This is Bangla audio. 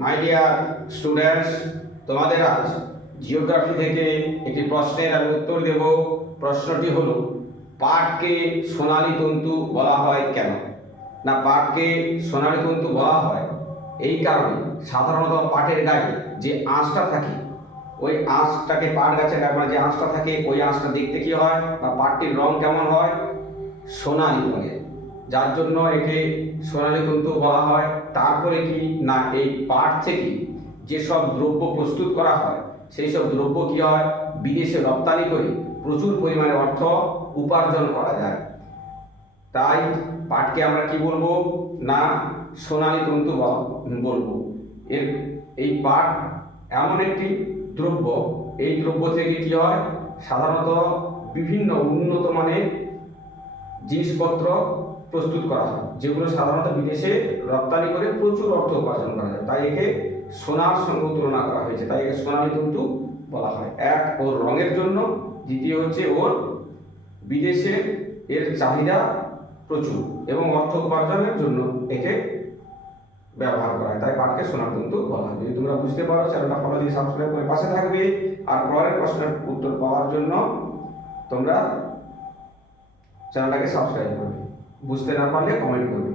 মাই ডিয়ার স্টুডেন্টস, তোমাদের আজ জিওগ্রাফি থেকে একটি প্রশ্নের আমি উত্তর দেব। প্রশ্নটি হলো, পাটকে সোনালী তন্তু বলা হয় কেন? না, পাটকে সোনালী তন্তু বলা হয় এই কারণে, সাধারণত পাটের গায়ে যে আঁশটা থাকে, ওই আঁশটাকে, পাট গাছের গায়ে মানে যে আঁশটা থাকে, ওই আঁশটা দেখতে কি হয়, বা পাটটির রং কেমন হয়? সোনালী রঙের, যার জন্য একে সোনালী তন্তু বলা হয়। তারপরে কি না, এই পাট থেকে যেসব দ্রব্য প্রস্তুত করা হয়, সেই সব দ্রব্য কি হয়, বিদেশে রপ্তানি করে প্রচুর পরিমাণে অর্থ উপার্জন করা যায়। তাই পাটকে আমরা কি বলবো? না, সোনালী তন্তু বলবো। এই পাট এমন একটি দ্রব্য, এই দ্রব্য থেকে কি হয়, সাধারণত বিভিন্ন উন্নত মানের জিনিসপত্র প্রস্তুত করা হয়, যেগুলো সাধারণত বিদেশে রপ্তানি করে প্রচুর অর্থ উপার্জন করা যায়। তাই একে সোনার সঙ্গে তুলনা করা হয়েছে, তাই একে সোনালী তন্তু বলা হয়। এক, ওর রঙের জন্য; দ্বিতীয় হচ্ছে ওর বিদেশে এর চাহিদা প্রচুর এবং অর্থ উপার্জনের জন্য একে ব্যবহার করা হয়, তাই পাটকে সোনার তন্তু বলা হয়। যদি তোমরা বুঝতে পারো, চ্যানেলটা ফলো দিয়ে সাবস্ক্রাইব করে পাশে থাকবে। আর পরের প্রশ্নের উত্তর পাওয়ার জন্য তোমরা চ্যানেলটাকে সাবস্ক্রাইব করবে। বুঝতে না পারলে কমেন্ট করবে।